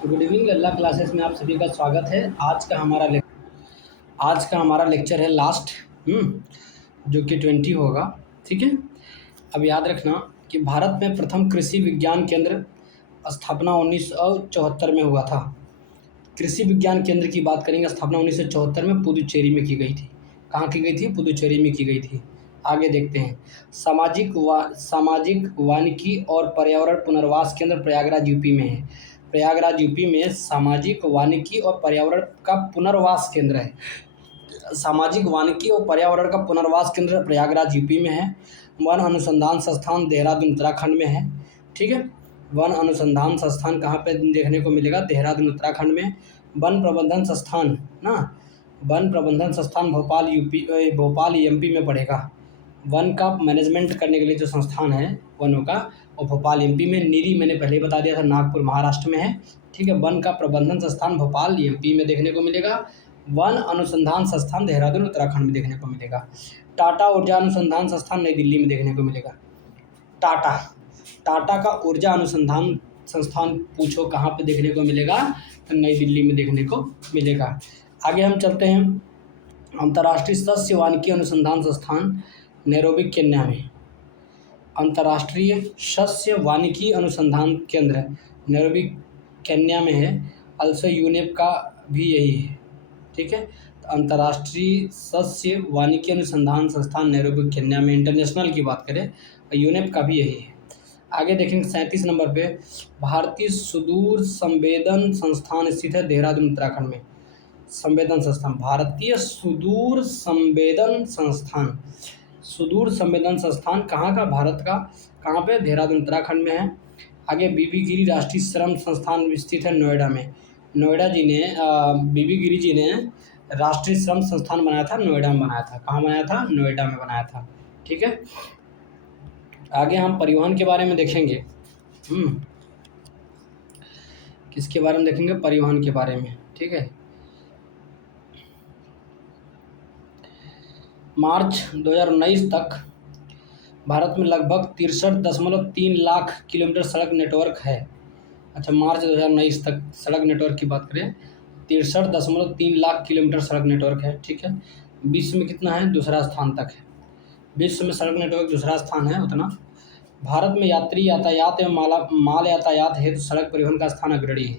Good evening लल्ला classes में आप सभी का स्वागत है। आज का हमारा लेक्चर है लास्ट, जो कि 20 होगा। ठीक है। अब याद रखना कि भारत में प्रथम कृषि विज्ञान केंद्र स्थापना 1974 में हुआ था। कृषि विज्ञान केंद्र की बात करेंगे, स्थापना 1974 में पुदुचेरी में की गई थी। कहाँ की गई थी? पुदुचेरी में की गई थी। आगे देखते हैं। सामाजिक वानिकी और पर्यावरण पुनर्वास केंद्र प्रयागराज यूपी में है। प्रयागराज यूपी में सामाजिक वानिकी और पर्यावरण का पुनर्वास केंद्र है। सामाजिक वानिकी और पर्यावरण का पुनर्वास केंद्र प्रयागराज यूपी में है। वन अनुसंधान संस्थान देहरादून उत्तराखंड में है। ठीक है। वन अनुसंधान संस्थान कहाँ पे देखने को मिलेगा? देहरादून उत्तराखंड में। वन प्रबंधन संस्थान ना, वन प्रबंधन संस्थान भोपाल एमपी में पड़ेगा। वन का मैनेजमेंट करने के लिए जो संस्थान है वनों का, और भोपाल एमपी में। नीरी मैंने पहले ही बता दिया था, नागपुर महाराष्ट्र में है। ठीक है। वन का प्रबंधन संस्थान भोपाल एमपी में देखने को मिलेगा। वन अनुसंधान संस्थान देहरादून उत्तराखंड में देखने को मिलेगा। टाटा ऊर्जा अनुसंधान संस्थान नई दिल्ली में देखने को मिलेगा। टाटा का ऊर्जा अनुसंधान संस्थान पूछो कहाँ पे देखने को मिलेगा? तो नई दिल्ली में देखने को मिलेगा। आगे हम चलते हैं। अंतर्राष्ट्रीय सस्य वानिकी अनुसंधान संस्थान नैरोबी केन्या में। अंतर्राष्ट्रीय सस्य वानिकी अनुसंधान केंद्र नैरोबी केन्या में है। अल्सो यूनेप का भी यही है। ठीक है। तो अंतर्राष्ट्रीय सस्य वानिकी अनुसंधान संस्थान नैरोबी केन्या में, इंटरनेशनल की बात करें, यूनेप का भी यही है। आगे देखेंगे 37 नंबर पे। भारतीय सुदूर संवेदन संस्थान स्थित है देहरादून उत्तराखंड में। संवेदन संस्थान, भारतीय सुदूर संवेदन संस्थान। सुदूर संवेदन संस्थान कहाँ का? भारत का। कहाँ पे? देहरादून उत्तराखंड में है। आगे बीबी गिरी राष्ट्रीय श्रम संस्थान स्थित है नोएडा में। बीबी गिरी जी ने राष्ट्रीय श्रम संस्थान बनाया था, नोएडा में बनाया था। कहाँ बनाया था? नोएडा में बनाया था। ठीक है। आगे हम परिवहन के बारे में देखेंगे। किसके बारे में देखेंगे? परिवहन के बारे में। ठीक है। मार्च 2019 तक भारत में लगभग 63.3 लाख किलोमीटर सड़क नेटवर्क है। अच्छा, मार्च 2019 तक सड़क नेटवर्क की बात करें, 63.3 लाख किलोमीटर सड़क नेटवर्क है। ठीक है। विश्व में कितना है? दूसरा स्थान तक है। विश्व में सड़क नेटवर्क दूसरा स्थान है उतना। भारत में यात्री यातायात एवं माल यातायात हेतु सड़क परिवहन का स्थान अग्रणी है।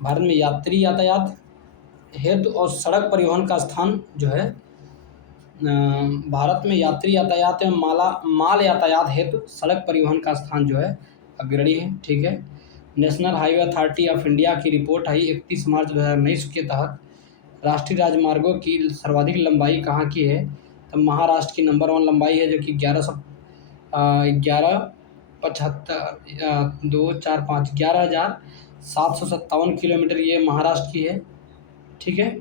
भारत में यात्री यातायात हेतु और सड़क परिवहन का स्थान जो है, भारत में यात्री यातायात एवं माल यातायात हेतु सड़क परिवहन का स्थान जो है अग्रणी है। ठीक है। National highway authority of India की रिपोर्ट आई 31 मार्च 2019 के तहत राष्ट्रीय राजमार्गों की सर्वाधिक लंबाई कहाँ की है? तो महाराष्ट्र की नंबर 1 लंबाई है, जो कि 11,757 किलोमीटर ये महाराष्ट्र की है। ठीक है।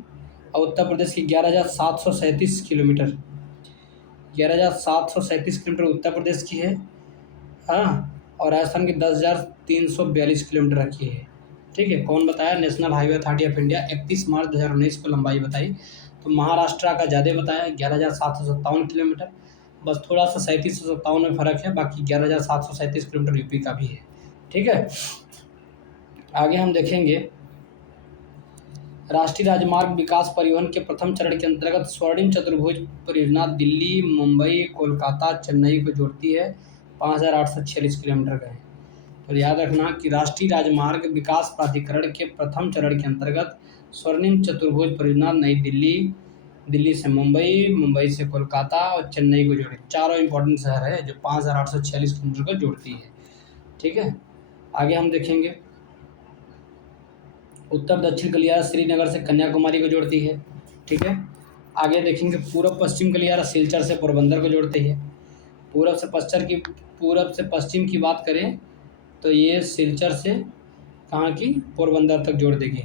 और उत्तर प्रदेश की 11,737 किलोमीटर, 11,737 किलोमीटर उत्तर प्रदेश की है। हाँ। और राजस्थान की 10,342 किलोमीटर की है। ठीक है। कौन बताया? National highway authority of India 31 मार्च 2019 को लंबाई बताई। तो महाराष्ट्र का ज़्यादा बताया, 11,757 किलोमीटर। बस थोड़ा सा 3757 में फ़र्क है, बाकी 11,737 किलोमीटर यूपी का भी है। ठीक है। आगे हम देखेंगे राष्ट्रीय राजमार्ग विकास परिवहन के प्रथम चरण के अंतर्गत स्वर्णिम चतुर्भुज परियोजना दिल्ली, मुंबई, कोलकाता, चेन्नई को जोड़ती है। 5,846 किलोमीटर का है। तो याद रखना कि राष्ट्रीय राजमार्ग विकास प्राधिकरण के प्रथम चरण के अंतर्गत स्वर्णिम चतुर्भुज परियोजना नई दिल्ली, दिल्ली से मुंबई, मुंबई से कोलकाता और चेन्नई को जोड़े, चारों इंपॉर्टेंट शहर है जो 5,846 किलोमीटर को जोड़ती है। ठीक है। आगे हम देखेंगे उत्तर दक्षिण गलियारा श्रीनगर से कन्याकुमारी को जोड़ती है। ठीक है। आगे देखेंगे पूर्व पश्चिम गलियारा सिलचर से पोरबंदर को जोड़ती है। पूर्व से पश्चिम की बात करें तो ये सिलचर से कहाँ की? पोरबंदर तक जोड़ देगी।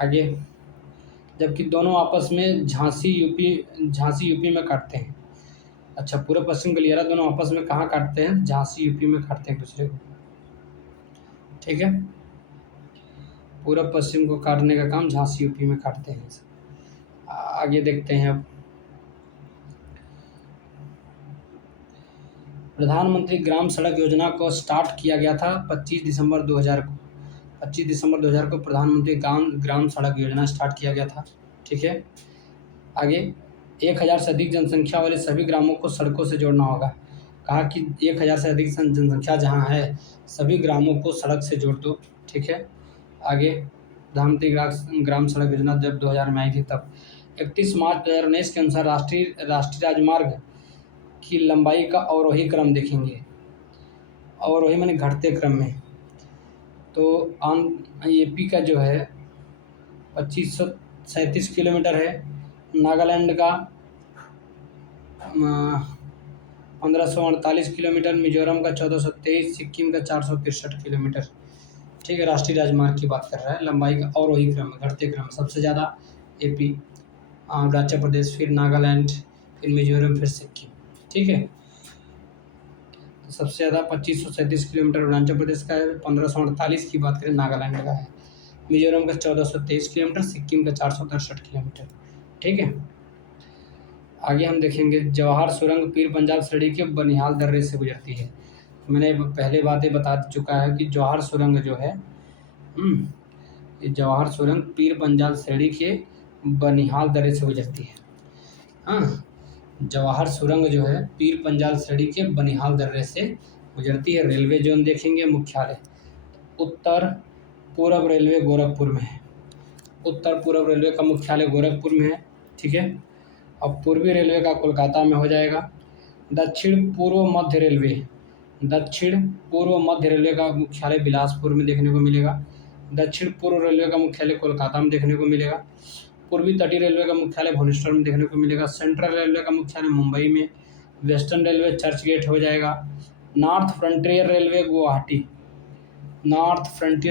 आगे, जबकि दोनों आपस में झांसी यूपी में काटते हैं। अच्छा, पूर्व पश्चिम गलियारा दोनों आपस में कहाँ काटते हैं? झांसी यूपी में काटते हैं दूसरे को। ठीक है। पूर्व पश्चिम को काटने का काम झांसी यूपी में काटते हैं। आगे देखते हैं अब। प्रधानमंत्री ग्राम सड़क योजना को स्टार्ट किया गया था 25 दिसंबर 2000 को। 25 दिसंबर 2000 को प्रधानमंत्री ग्राम सड़क योजना स्टार्ट किया गया था। ठीक है, आगे 1000 से अधिक जनसंख्या वाले सभी ग्रामों को सड़कों से जोड़ना होगा। कहा कि 1000 से अधिक जनसंख्या जहाँ है सभी ग्रामों को सड़क से जोड़ दो। ठीक है, आगे प्रधानमंत्री ग्राम सड़क योजना जब 2000 में आई थी तब 31 मार्च 2019 के अनुसार राष्ट्रीय राजमार्ग की लंबाई का अवरोही क्रम देखेंगे। अवरोही माने घटते क्रम में। तो यूपी का जो है 2537 किलोमीटर है, नागालैंड का 1548 किलोमीटर, मिजोरम का 1423, सिक्किम का 463 किलोमीटर। ठीक है, राष्ट्रीय राजमार्ग की बात कर रहा है, लंबाई का अवरोही क्रम में, घटते क्रम। सबसे ज़्यादा यूपी, अरुणाचल प्रदेश, फिर नागालैंड, फिर मिजोरम, फिर सिक्किम। ठीक है, तो सबसे ज़्यादा 2537 किलोमीटर अरुणाचल प्रदेश का है, 1548 की बात करें नागालैंड का है, मिजोरम का 1423 किलोमीटर, सिक्किम का 463 किलोमीटर। ठीक है, आगे हम देखेंगे जवाहर सुरंग पीर पंजाल श्रेणी के बनिहाल दर्रे से गुजरती है। मैंने पहले बातें बता चुका है कि जवाहर सुरंग जो है ये जवाहर सुरंग पीर पंजाल श्रेणी के बनिहाल दर्रे से गुजरती है। हाँ, जवाहर सुरंग जो है पीर पंजाल श्रेणी के बनिहाल दर्रे से गुजरती है। रेलवे जोन देखेंगे, मुख्यालय उत्तर पूर्व रेलवे गोरखपुर में है। उत्तर पूर्व रेलवे का मुख्यालय गोरखपुर में है। ठीक है, अब पूर्वी रेलवे का कोलकाता में हो जाएगा। दक्षिण पूर्व मध्य रेलवे का मुख्यालय बिलासपुर में देखने को मिलेगा। दक्षिण पूर्व रेलवे का मुख्यालय कोलकाता में देखने को मिलेगा। पूर्वी तटीय रेलवे का मुख्यालय भुवनेश्वर में देखने को मिलेगा। सेंट्रल रेलवे का मुख्यालय मुंबई में। वेस्टर्न रेलवे चर्च गेट हो जाएगा। नॉर्थ फ्रंटियर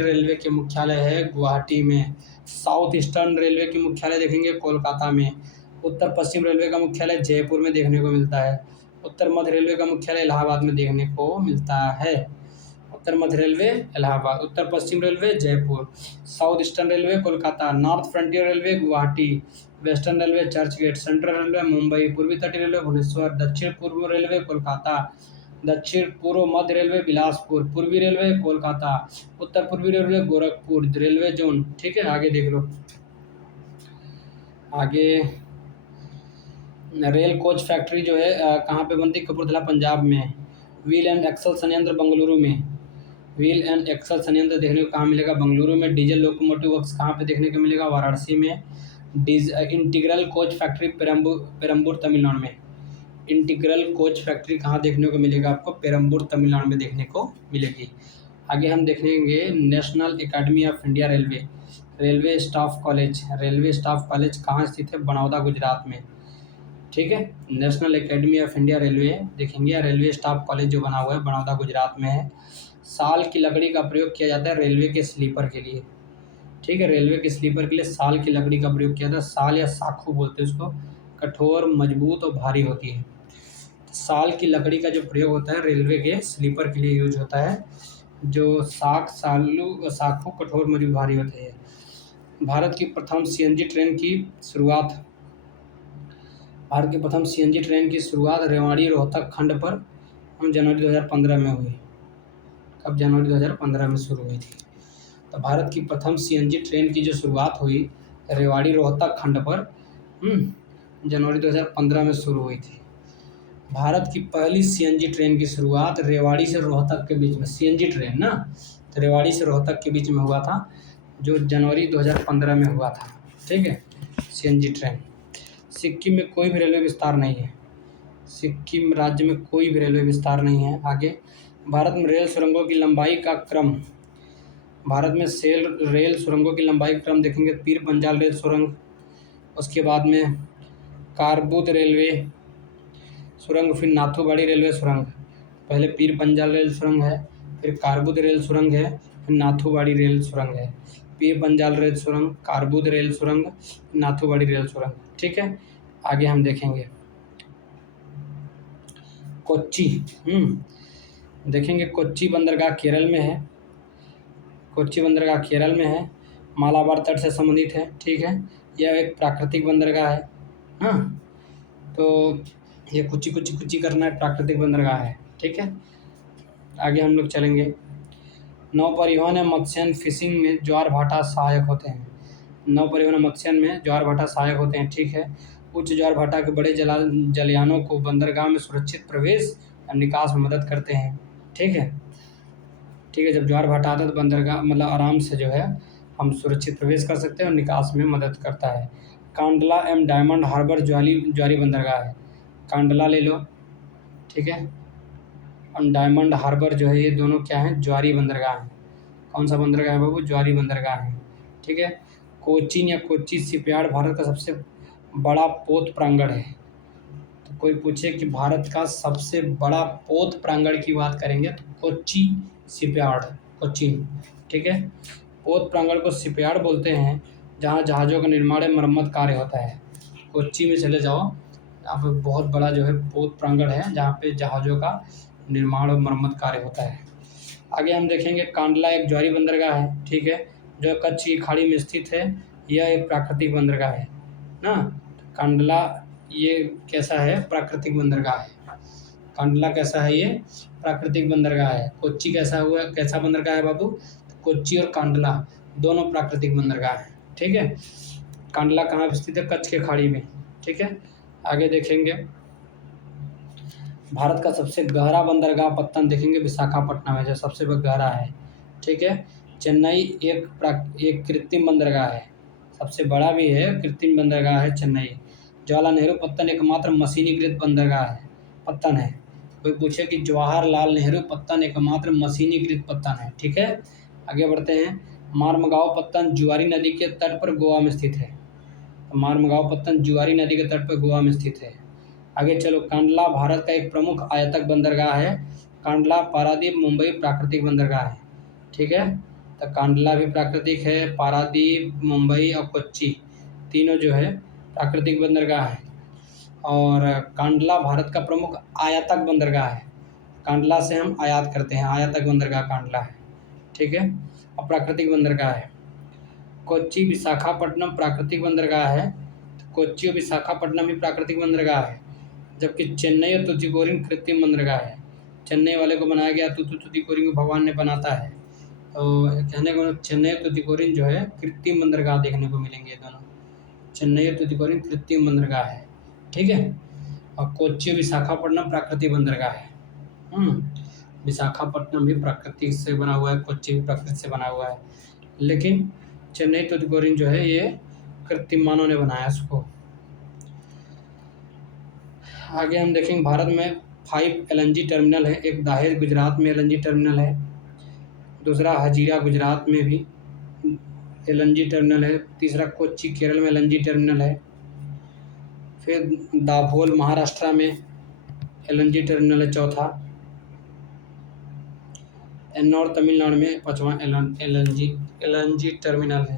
रेलवे के मुख्यालय है गुवाहाटी में। साउथ ईस्टर्न रेलवे के मुख्यालय देखेंगे कोलकाता में। उत्तर पश्चिम रेलवे का मुख्यालय जयपुर में देखने को मिलता है। उत्तर मध्य रेलवे का मुख्यालय इलाहाबाद में देखने को मिलता है। उत्तर मध्य रेलवे इलाहाबाद, उत्तर पश्चिम railway Jaipur, south eastern railway Kolkata, north frontier railway Guwahati, western railway Churchgate, central railway Mumbai, पूर्वी तटीय रेलवे भुवनेश्वर, दक्षिण पूर्व रेलवे कोलकाता, दक्षिण पूर्व मध्य रेलवे बिलासपुर, पूर्वी रेलवे कोलकाता, उत्तर पूर्वी रेलवे गोरखपुर, रेलवे जोन। ठीक है, आगे देख लो। आगे रेल कोच फैक्ट्री जो है कहाँ पे बनती है? कपूरथला पंजाब में। व्हील एंड एक्सल संयंत्र बेंगलुरु में। व्हील एंड एक्सल संयंत्र देखने को कहाँ मिलेगा? बेंगलुरु में। डीजल लोकोमोटिव वर्क्स कहाँ पे देखने को मिलेगा? वाराणसी में। Integral coach factory Perambur Tamil Nadu में। इंटीग्रल कोच फैक्ट्री कहाँ देखने को मिलेगा आपको? पेरम्बूर तमिलनाडु में देखने को मिलेगी। आगे हम देखेंगे national academy of India railway staff college कहाँ स्थित है? बड़ौदा गुजरात में। ठीक है, national academy of India railway देखेंगे। रेलवे स्टाफ कॉलेज जो बना हुआ है बड़ौदा गुजरात में है। साल की लकड़ी का प्रयोग किया जाता है रेलवे के स्लीपर के लिए। ठीक है, रेलवे के स्लीपर के लिए साल की लकड़ी का प्रयोग किया जाता है। साल या साखू बोलते हैं उसको, कठोर, मजबूत और भारी होती है। साल की लकड़ी का जो प्रयोग होता है रेलवे के स्लीपर के लिए यूज होता है, जो साखू, कठोर, मजबूत, भारी होते हैं। भारत की प्रथम सीएनजी ट्रेन की शुरुआत रेवाड़ी रोहतक खंड पर जनवरी 2015 में हुई। कब? जनवरी 2015 में शुरू हुई थी। तो भारत की प्रथम सीएनजी ट्रेन की जो शुरुआत हुई रेवाड़ी रोहतक खंड पर जनवरी 2015 में शुरू हुई थी। भारत की पहली सीएनजी ट्रेन की शुरुआत रेवाड़ी से रोहतक के बीच में, सीएनजी ट्रेन ना, तो रेवाड़ी से रोहतक के बीच में हुआ था, जो जनवरी 2015 में हुआ था। ठीक है, सीएनजी ट्रेन। सिक्किम में कोई भी रेलवे विस्तार नहीं है। सिक्किम राज्य में कोई भी रेलवे विस्तार नहीं है। आगे भारत में रेल सुरंगों की लंबाई का क्रम। भारत में रेल सुरंगों की लंबाई का क्रम देखेंगे। पीर पंजाल रेल सुरंग, उसके बाद में कारबूत रेलवे सुरंग, फिर नाथूबाड़ी रेलवे सुरंग। पहले पीर पंजाल रेल सुरंग है, फिर कारबूत रेल सुरंग है, फिर नाथूबाड़ी रेल सुरंग है। पीर पंजाल रेल सुरंग, कारबूत रेल सुरंग, नाथूबाड़ी रेल सुरंग। ठीक है, आगे हम देखेंगे कोच्चि। देखेंगे कोच्चि बंदरगाह केरल में है। कोच्चि बंदरगाह केरल में है, मालाबार तट से संबंधित है। ठीक है, यह एक प्राकृतिक बंदरगाह है। हाँ, तो ये कुची करना है, प्राकृतिक बंदरगाह है। ठीक है, आगे हम लोग चलेंगे। नौ परिवहन या मत्स्यन फिशिंग में ज्वार भाटा सहायक होते हैं। नौ परिवहन मत्स्यन में ज्वार भाटा सहायक होते हैं, ठीक है। उच्च ज्वार भाटा के बड़े जलयानों को बंदरगाह में सुरक्षित प्रवेश या निकास में मदद करते हैं, ठीक है। ठीक है, जब ज्वार भाटा आता है तो बंदरगाह मतलब आराम से जो है हम सुरक्षित प्रवेश कर सकते हैं और निकास में मदद करता है। कांडला एवं डायमंड हार्बर ज्वारी बंदरगाह है। कांडला ले लो, ठीक है, और डायमंड हार्बर जो है ये दोनों क्या हैं, ज्वारी बंदरगाह हैं। कौन सा बंदरगाह है बाबू, ज्वारी बंदरगाह है, ठीक है। कोचीन या कोच्चि शिपयार्ड भारत का सबसे बड़ा पोत प्रांगण है। तो कोई पूछे कि भारत का सबसे बड़ा पोत प्रांगण की बात करेंगे तो कोच्चि शिपयार्ड, कोचीन, ठीक है। पोत प्रांगण को शिपयार्ड बोलते हैं जहाँ जहाज़ों का निर्माण एवं मरम्मत कार्य होता है। कोच्चि में चले जाओ, यहाँ पे बहुत बड़ा जो है पोत प्रांगण है जहाँ पे जहाज़ों का निर्माण और मरम्मत कार्य होता है। आगे हम देखेंगे कांडला एक ज्वारी बंदरगाह है, ठीक है, जो कच्छ की खाड़ी में स्थित है। यह एक प्राकृतिक बंदरगाह है ना। कांडला ये कैसा है, प्राकृतिक बंदरगाह है। कांडला कैसा है, ये प्राकृतिक बंदरगाह है। कोच्चि कैसा हुआ, कैसा बंदरगाह है बाबू, कोच्चि और कांडला दोनों प्राकृतिक बंदरगाह हैं, ठीक है। कांडला कहाँ पर स्थित है, कच्छ के खाड़ी में, ठीक है। आगे देखेंगे भारत का सबसे गहरा बंदरगाह पत्तन देखेंगे विशाखापट्टनम है, जो सबसे गहरा है, ठीक है। चेन्नई एक कृत्रिम बंदरगाह है, सबसे बड़ा भी है, कृत्रिम बंदरगाह है चेन्नई। जवाहरलाल नेहरू पत्तन एकमात्र मशीनीकृत बंदरगाह है, पत्तन है। कोई पूछे कि जवाहरलाल नेहरू पत्तन एकमात्र मशीनीकृत पत्तन है, ठीक है। आगे बढ़ते हैं, मार्मगांव पत्तन जुआरी नदी के तट पर गोवा में स्थित है। मार्मगांव पत्तन जुआरी नदी के तट पर गोवा में स्थित है। आगे चलो, कांडला भारत का एक प्रमुख आयातक बंदरगाह है। कांडला, पारादीप, मुंबई प्राकृतिक बंदरगाह है, ठीक है। तो कांडला भी प्राकृतिक है, पारादीप, मुंबई और कोच्चि तीनों जो है प्राकृतिक बंदरगाह है। और कांडला भारत का प्रमुख आयातक बंदरगाह है। कांडला से हम आयात करते हैं, आयातक बंदरगाह कांडला है, ठीक है, और प्राकृतिक बंदरगाह है। कोच्चि विशाखापट्टनम प्राकृतिक बंदरगाह है। कोच्चि और विशाखापट्टनम भी प्राकृतिक बंदरगाह है, जबकि चेन्नई और तुतीकोरिन कृत्रिम बंदरगाह है। चेन्नई वाले को बनाया गया, तुतीकोरिन को भगवान ने बनाता है। तो कहने को चेन्नई और तुतीकोरिन जो है कृत्रिम बंदरगाह देखने को मिलेंगे दोनों। चेन्नई और तुतीकोरिन कृत्रिम बंदरगाह है, ठीक है। और कोच्चि और विशाखापट्टनम प्राकृतिक बंदरगाह है। विशाखापट्टनम भी प्राकृतिक से बना हुआ है, कोच्चि भी प्राकृतिक से बना हुआ है, लेकिन चेन्नई तुतीकोरिन जो है ये कृत्रिम मानव ने बनाया इसको। आगे हम देखेंगे भारत में 5 LNG टर्मिनल है। एक दहेज गुजरात में LNG टर्मिनल है, दूसरा हजीरा गुजरात में भी LNG टर्मिनल है, तीसरा कोच्चि केरल में LNG टर्मिनल है, फिर दाभोल महाराष्ट्र में LNG टर्मिनल है चौथा, एन्नौर तमिलनाडु में पाँचवा LNG टर्मिनल है,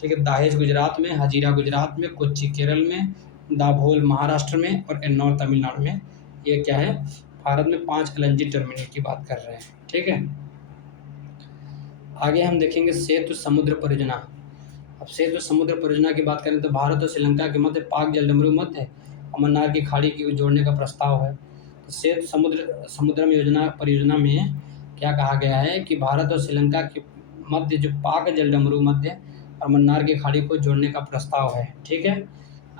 ठीक है। दहेज गुजरात में, हजीरा गुजरात में, कोच्चि केरल में, दाभोल महाराष्ट्र में और एन्नौर तमिलनाडु में। ये क्या है, भारत में 5 LNG टर्मिनल की बात कर रहे हैं, ठीक है। आगे हम देखेंगे सेतु समुद्र परियोजना। अब सेतु समुद्र परियोजना की बात करें तो भारत और श्रीलंका के मध्य पाक जलडमरू मध्य अमरनाथ की खाड़ी की जोड़ने का प्रस्ताव है। तो सेतु समुद्रम परियोजना में क्या कहा गया है कि भारत और श्रीलंका के मध्य जो पाक जलडमरू मध्य अमरनाथ की खाड़ी को जोड़ने का प्रस्ताव है, ठीक है।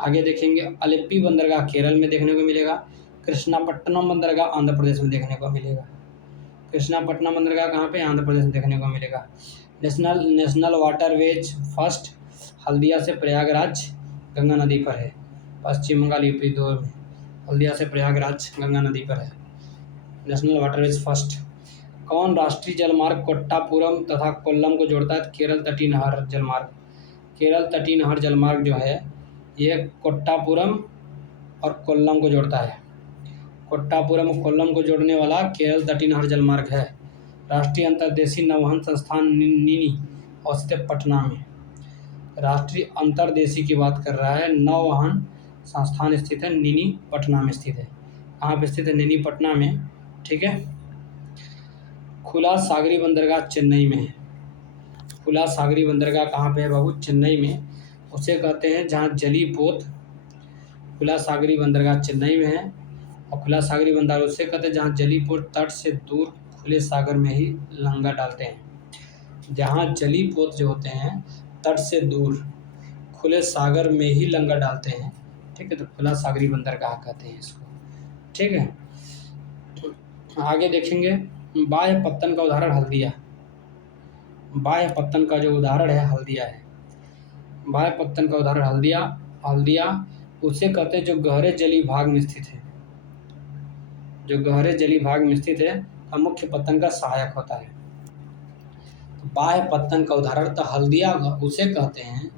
आगे देखेंगे अलेप्पी बंदरगाह केरल में देखने को मिलेगा। कृष्णापट्टनम बंदरगाह आंध्र प्रदेश में देखने को मिलेगा। कृष्णापट्टनम बंदरगाह कहाँ पे, आंध्र प्रदेश में देखने को मिलेगा। नेशनल वाटरवेज फर्स्ट हल्दिया से प्रयागराज गंगा नदी पर है। पश्चिम बंगाल यूपी दो में हल्दिया से प्रयागराज गंगा नदी पर है नेशनल वाटरवेज फर्स्ट। कौन राष्ट्रीय जलमार्ग कोट्टापुरम तथा कोल्लम को जोड़ता है? केरल तटीय नहर जलमार्ग। केरल तटीय नहर जलमार्ग जो है ये कोट्टापुरम और कोल्लम को जोड़ता है। कोट्टापुरम और कोल्लम को जोड़ने वाला केरल तटीय नहर जलमार्ग है। राष्ट्रीय अंतर्देशीय नौवहन संस्थान नीनी स्थित पटना में। राष्ट्रीय अंतर्देशीय की बात कर रहा है, नौवहन संस्थान स्थित है नीनी पटना में स्थित है। कहाँ पे स्थित है? नीनी पटना में, ठीक है। खुला सागरी बंदरगाह चेन्नई में है। खुला सागरी बंदरगाह कहाँ पे है बाबू? चेन्नई में। उसे कहते हैं जहाँ जली पोत। खुला सागरी बंदरगाह चेन्नई में है और खुला सागरी बंदरगाह उसे कहते हैं जहाँ जली पोत तट से दूर खुले सागर में ही लंगर डालते हैं। जहाँ जली पोत जो होते हैं तट से दूर खुले सागर में ही लंगर डालते हैं। ठीक है, तो खुला सागरी बंदर कहा कहते हैं इसको। ठीक है, आगे देखेंगे बाह्य पत्तन का उदाहरण हल्दिया। बाह्य पत्तन का जो उदाहरण है हल्दिया है। बाह्य पत्तन का उदाहरण हल्दिया हल्दिया उसे कहते हैं जो गहरे जलीय भाग में स्थित है। जो गहरे जलीय भाग में स्थित है का मुख्य पत्तन का सहायक होता है। तो बाह्य पत्तन का उदाहरण तो हल्दिया उसे कहते हैं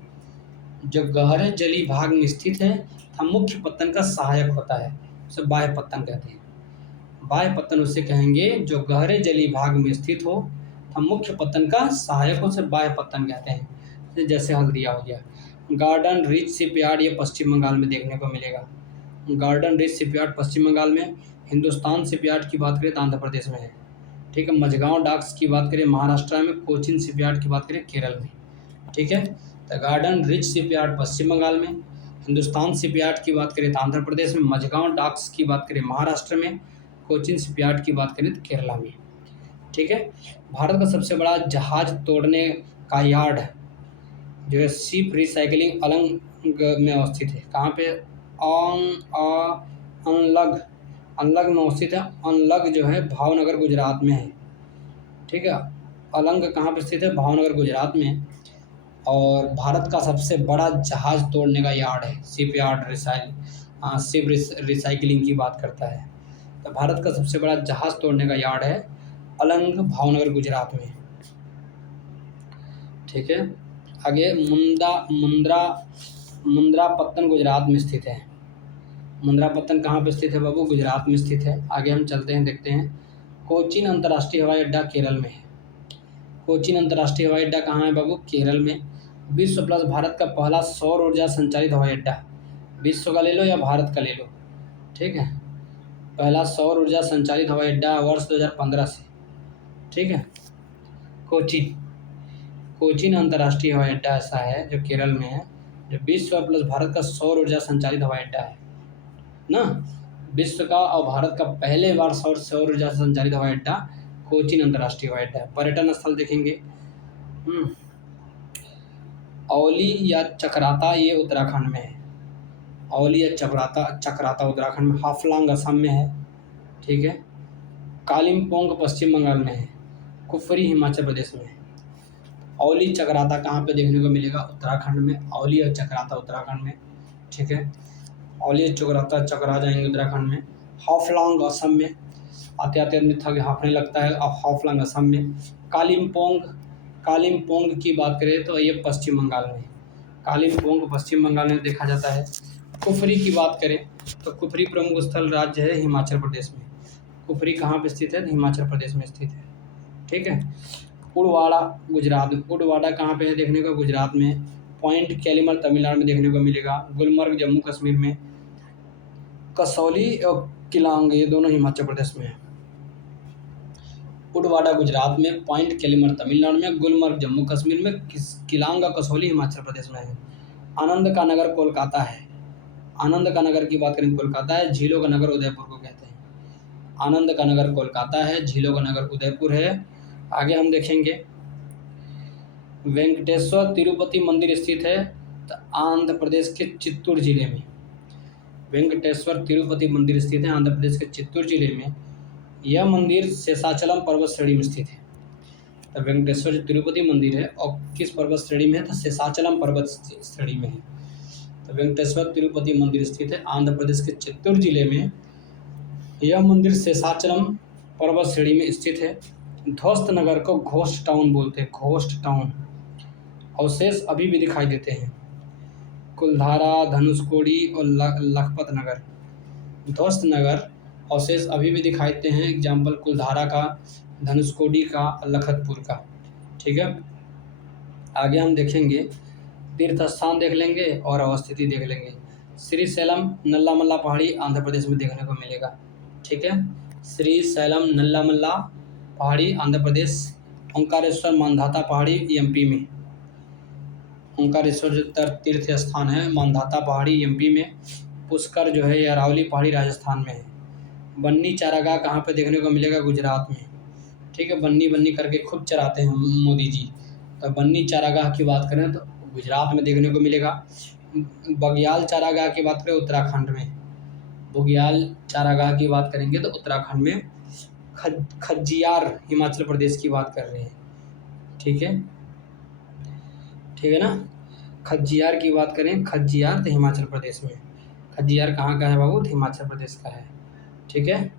जो गहरे जलीय भाग में स्थित है तथा मुख्य पत्तन का सहायक होता है, उसे बाह्य पत्तन कहते हैं। बाह्य पत्तन उसे कहेंगे जो गहरे जलीय भाग में स्थित हो तथा मुख्य पत्तन का सहायक, उसे बाह्य पत्तन कहते हैं। जैसे हल्दिया हो गया। गार्डन रिच शिपयार्ड ये पश्चिम बंगाल में देखने को मिलेगा। गार्डन रिच शिपयार्ड पश्चिम बंगाल में। हिंदुस्तान शिपयार्ड की बात करें तो आंध्र प्रदेश में है। ठीक है, मझगांव डॉक्स की बात करें महाराष्ट्र में। कोचिन शिपयार्ड की बात करें केरल में। ठीक है, तो गार्डन रिच शिपयार्ड पश्चिम बंगाल में। हिंदुस्तान शिपयार्ड की बात करें तो आंध्र प्रदेश में। मझगांव डॉक्स की बात करें महाराष्ट्र में। कोचिन शिपयार्ड की बात करें तो केरला में। ठीक है, भारत का सबसे बड़ा जहाज तोड़ने का यार्ड जो है शिप रिसाइकलिंग अलंग में अवस्थित है। कहाँ पे? अनलग अनलग में अवस्थित है। अनलग जो है भावनगर गुजरात में है। ठीक है, अलंग कहाँ पे स्थित है? भावनगर गुजरात में। और भारत का सबसे बड़ा जहाज तोड़ने का यार्ड है शिप यार्ड शिप रिसाइकलिंग की बात करता है। तो भारत का सबसे बड़ा जहाज तोड़ने का यार्ड है अलंग भावनगर गुजरात में। ठीक है, आगे मुंद्रा पत्तन गुजरात में स्थित है। मुंद्रा पत्तन कहाँ पे स्थित है बाबू? गुजरात में स्थित है। आगे हम चलते हैं, देखते हैं। कोचीन अंतर्राष्ट्रीय हवाई अड्डा केरल में है। कोचीन अंतर्राष्ट्रीय हवाई अड्डा कहाँ है बाबू? केरल में। विश्व प्लस भारत का पहला सौर ऊर्जा संचालित हवाई अड्डा। विश्व का ले लो या भारत का ले लो। ठीक है, पहला सौर ऊर्जा संचालित हवाई अड्डा वर्ष 2015 से। ठीक है, कोचीन अंतर्राष्ट्रीय हवाई अड्डा ऐसा है जो केरल में है, जो विश्व प्लस भारत का सौर ऊर्जा संचालित हवाई अड्डा है ना। विश्व का और भारत का पहले बार सौर ऊर्जा संचालित हवाई अड्डा कोचीन अंतर्राष्ट्रीय हवाई अड्डा है। पर्यटन स्थल देखेंगे, औली या चक्राता ये उत्तराखंड में है। औली या चक्राता उत्तराखंड में। हाफलांग असम में है। ठीक है, कालिम्पोंग पश्चिम बंगाल में है। कुफरी हिमाचल प्रदेश में है। औली चक्राता कहाँ पे देखने को मिलेगा? उत्तराखंड में। औली और चक्राता उत्तराखंड में। ठीक है, औली चक्राता चकरा जाएंगे उत्तराखंड में। हाफलांग असम में। आते आते आदमी थक हाँफने लगता है। अब हाफलांग असम में। कालिम्पोंग की बात करें तो ये पश्चिम बंगाल में। कालिम्पोंग पश्चिम बंगाल में देखा जाता है। कुफरी की बात करें तो कुफरी प्रमुख स्थल राज्य है हिमाचल प्रदेश में। कुफरी कहाँ पे स्थित है? हिमाचल प्रदेश में स्थित है। ठीक है, उड़वाड़ा गुजरात में। उड़वाड़ा कहाँ पे है देखने को? गुजरात में। पॉइंट कैलिमर तमिलनाडु में देखने को मिलेगा। गुलमर्ग जम्मू कश्मीर में। कसौली और किलांग ये दोनों हिमाचल प्रदेश में है। उड़वाड़ा गुजरात में, पॉइंट कैलिमर तमिलनाडु में, गुलमर्ग जम्मू कश्मीर में, किलांग और कसौली हिमाचल प्रदेश में है। आनंद का नगर कोलकाता है। आनंद का नगर की बात करें कोलकाता है। झीलों का नगर उदयपुर को कहते हैं। आनंद का नगर कोलकाता है। झीलों का नगर उदयपुर है। आगे हम देखेंगे वेंकटेश्वर तिरुपति मंदिर स्थित है तो आंध्र प्रदेश के चित्तूर जिले में। वेंकटेश्वर तिरुपति मंदिर स्थित है आंध्र प्रदेश के चित्तूर जिले में। यह मंदिर शेषाचलम पर्वत श्रेणी में स्थित है। तो वेंकटेश्वर जो तिरुपति मंदिर है और किस पर्वत श्रेणी में है? तो शेषाचलम पर्वत श्रेणी में है। तो वेंकटेश्वर तिरुपति मंदिर स्थित है आंध्र प्रदेश के चित्तूर जिले में। यह मंदिर शेषाचलम पर्वत श्रेणी में स्थित है। ध्वस्त नगर को घोस्ट टाउन बोलते हैं। घोस्ट टाउन अवशेष अभी भी दिखाई देते हैं। कुलधारा, धनुषकोडी और लखपत नगर। ध्वस्त नगर अवशेष अभी भी दिखाई देते हैं। एग्जाम्पल कुलधारा का, धनुषकोडी का, लखतपुर का। ठीक है, आगे हम देखेंगे तीर्थ स्थान देख लेंगे और अवस्थिति देख लेंगे। श्रीशैलम नल्लामल्ला पहाड़ी आंध्र प्रदेश में देखने को मिलेगा। ठीक है, श्रीशैलम नल्लामल्ला पहाड़ी आंध्र प्रदेश। ओंकारेश्वर मांधाता पहाड़ी एमपी में। ओंकारेश्वर जो तीर्थ स्थान है मांधाता पहाड़ी एमपी में। पुष्कर जो है अरावली पहाड़ी राजस्थान में है। बन्नी चारागाह कहाँ पे देखने को मिलेगा? गुजरात में। ठीक है, बन्नी करके खूब चराते हैं मोदी जी। तो बन्नी चारागाह की बात करें तो गुजरात में देखने को मिलेगा। बघियाल चारागाह की बात करें उत्तराखंड में, बुग्याल चारागाह की बात करेंगे तो उत्तराखंड में। खज्जियार हिमाचल प्रदेश की बात कर रहे हैं, ठीक है, ठीक है ना। खज्जियार की बात करें, खज्जियार तो हिमाचल प्रदेश में, खज्जियार कहाँ का है बाबू, तो हिमाचल प्रदेश का है, ठीक है।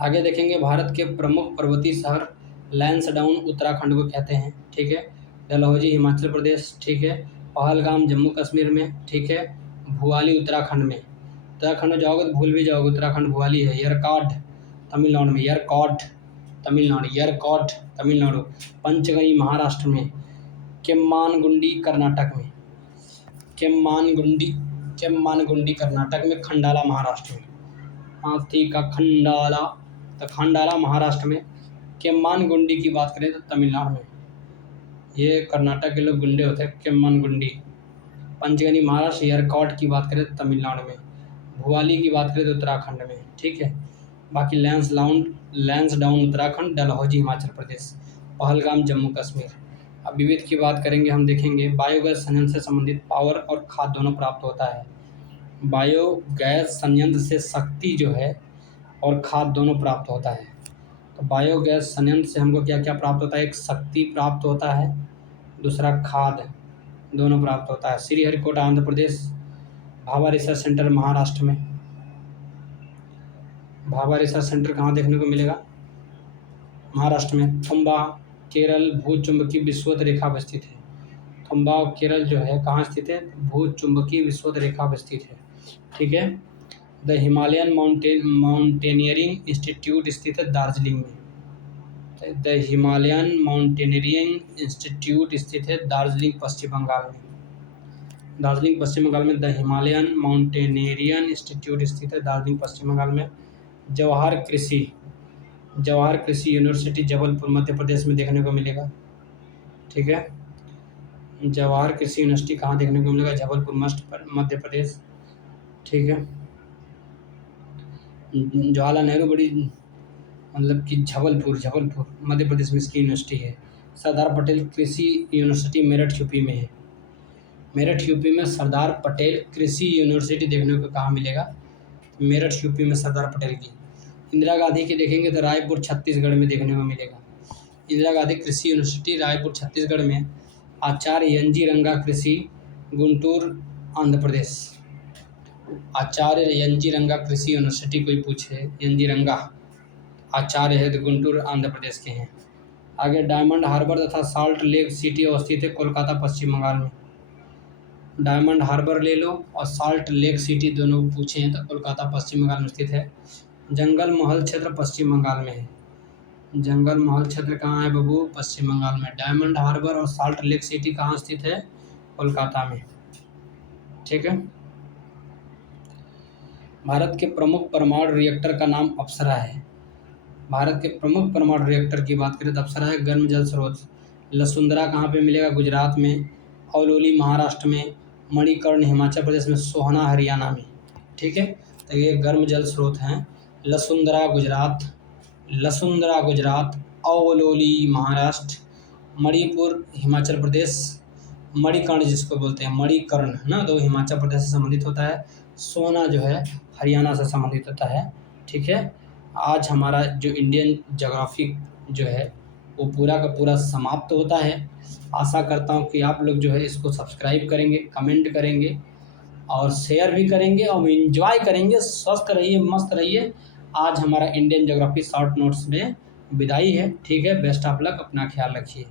आगे देखेंगे भारत के प्रमुख पर्वतीय शहर, लैंसडाउन उत्तराखंड को कहते हैं, ठीक है। डलहौजी हिमाचल प्रदेश, ठीक है। पहलगाम जम्मू कश्मीर में, ठीक है। भुआली उत्तराखंड में, उत्तराखंड में जाओगे तो भूल भी जाओगे, उत्तराखंड भुआली है। यरकाड तमिलनाडु में, यरकॉड तमिलनाडु, यरकॉड तमिलनाडु। पंचगनी महाराष्ट्र में। केम्मानगुंडी कर्नाटक में, केम्मानगुंडी कर्नाटक में। खंडाला महाराष्ट्र में, हाथी का खंडाला, तो खंडाला महाराष्ट्र में। केम्मानगुंडी की बात करें तो तमिलनाडु में, ये कर्नाटक के लोग गुंडे होते हैं, केम्मानगुंडी। पंचगनी महाराष्ट्र। यरकॉड की बात करें तो तमिलनाडु में। भुआली की बात करें तो उत्तराखंड में, ठीक है। बाकी लैंसडाउन उत्तराखंड, डलहौजी हिमाचल प्रदेश, पहलगाम जम्मू कश्मीर। अब विविध की बात करेंगे, हम देखेंगे बायोगैस संयंत्र से संबंधित पावर और खाद दोनों प्राप्त होता है। बायोगैस संयंत्र से शक्ति जो है और खाद दोनों प्राप्त होता है। तो बायोगैस संयंत्र से हमको क्या क्या प्राप्त होता है, एक शक्ति प्राप्त होता है, दूसरा खाद दोनों प्राप्त होता है। श्रीहरिकोटा आंध्र प्रदेश। भाभा रिसर्च सेंटर महाराष्ट्र में। भाभा रिसर्च सेंटर कहाँ देखने को मिलेगा, महाराष्ट्र में। थुम्बा केरल भूचुंबकीय विषुवत रेखा पर स्थित है। थुम्बा केरल जो है कहाँ स्थित है, भूचुंबकीय विषुवत रेखा पर स्थित है, ठीक है। द हिमालयन माउंटेनियरिंग इंस्टीट्यूट स्थित है दार्जिलिंग में। द हिमालयन माउंटेनियरिंग इंस्टीट्यूट स्थित है दार्जिलिंग पश्चिम बंगाल में। दार्जिलिंग पश्चिम बंगाल में द हिमालयन माउंटेनियरिंग इंस्टीट्यूट स्थित है दार्जिलिंग पश्चिम बंगाल में। जवाहर कृषि यूनिवर्सिटी जबलपुर मध्य प्रदेश में देखने को मिलेगा, ठीक है। जवाहर कृषि यूनिवर्सिटी कहाँ देखने को मिलेगा, जबलपुर मध्य प्रदेश, ठीक है। जवाहरलाल नेहरू बड़ी मतलब कि जबलपुर मध्य प्रदेश में इसकी यूनिवर्सिटी है। सरदार पटेल कृषि यूनिवर्सिटी मेरठ यूपी में है। मेरठ यूपी में सरदार पटेल कृषि यूनिवर्सिटी देखने को कहाँ मिलेगा, मेरठ यूपी में सरदार पटेल की। इंदिरा गांधी की देखेंगे तो रायपुर छत्तीसगढ़ में देखने को मिलेगा। इंदिरा गांधी कृषि यूनिवर्सिटी रायपुर छत्तीसगढ़ में। आचार्य एन जी रंगा कृषि गुंटूर आंध्र प्रदेश। आचार्य एन जी रंगा कृषि यूनिवर्सिटी कोई पूछे, एन जी रंगा आचार्य है तो गुंटूर आंध्र प्रदेश के हैं। आगे डायमंड हार्बर तथा साल्ट लेक सिटी अवस्थित है कोलकाता पश्चिम बंगाल में। डायमंड हार्बर ले लो और साल्ट लेक सिटी दोनों पूछे हैं तो कोलकाता पश्चिम बंगाल में स्थित है। जंगल महल क्षेत्र पश्चिम बंगाल में है। जंगल महल क्षेत्र कहाँ है बाबू, पश्चिम बंगाल में। डायमंड हार्बर और साल्ट लेक सिटी कहाँ स्थित है, कोलकाता में, ठीक है। भारत के प्रमुख परमाणु रिएक्टर का नाम अप्सरा है। भारत के प्रमुख परमाणु रिएक्टर की बात करें तो अप्सरा है। गर्म जल स्रोत लसुंदरा कहाँ पे मिलेगा, गुजरात में। औलोली महाराष्ट्र में। मणिकर्ण हिमाचल प्रदेश में। सोहना हरियाणा में, ठीक है। तो ये गर्म जल स्रोत हैं। लसुंदरा गुजरात, औलोली महाराष्ट्र, मणिपुर हिमाचल प्रदेश, मणिकर्ण जिसको बोलते हैं मणिकर्ण है ना, तो हिमाचल प्रदेश से संबंधित होता है। सोना जो है हरियाणा से संबंधित होता है, ठीक है। आज हमारा जो इंडियन ज्योग्राफी जो है वो पूरा का पूरा समाप्त होता है। आशा करता हूँ कि आप लोग जो है इसको सब्सक्राइब करेंगे, कमेंट करेंगे और शेयर भी करेंगे और एंजॉय करेंगे। स्वस्थ रहिए, मस्त रहिए। आज हमारा इंडियन ज्योग्राफी शॉर्ट नोट्स में विदाई है, ठीक है। बेस्ट ऑफ लक, अपना ख्याल रखिए।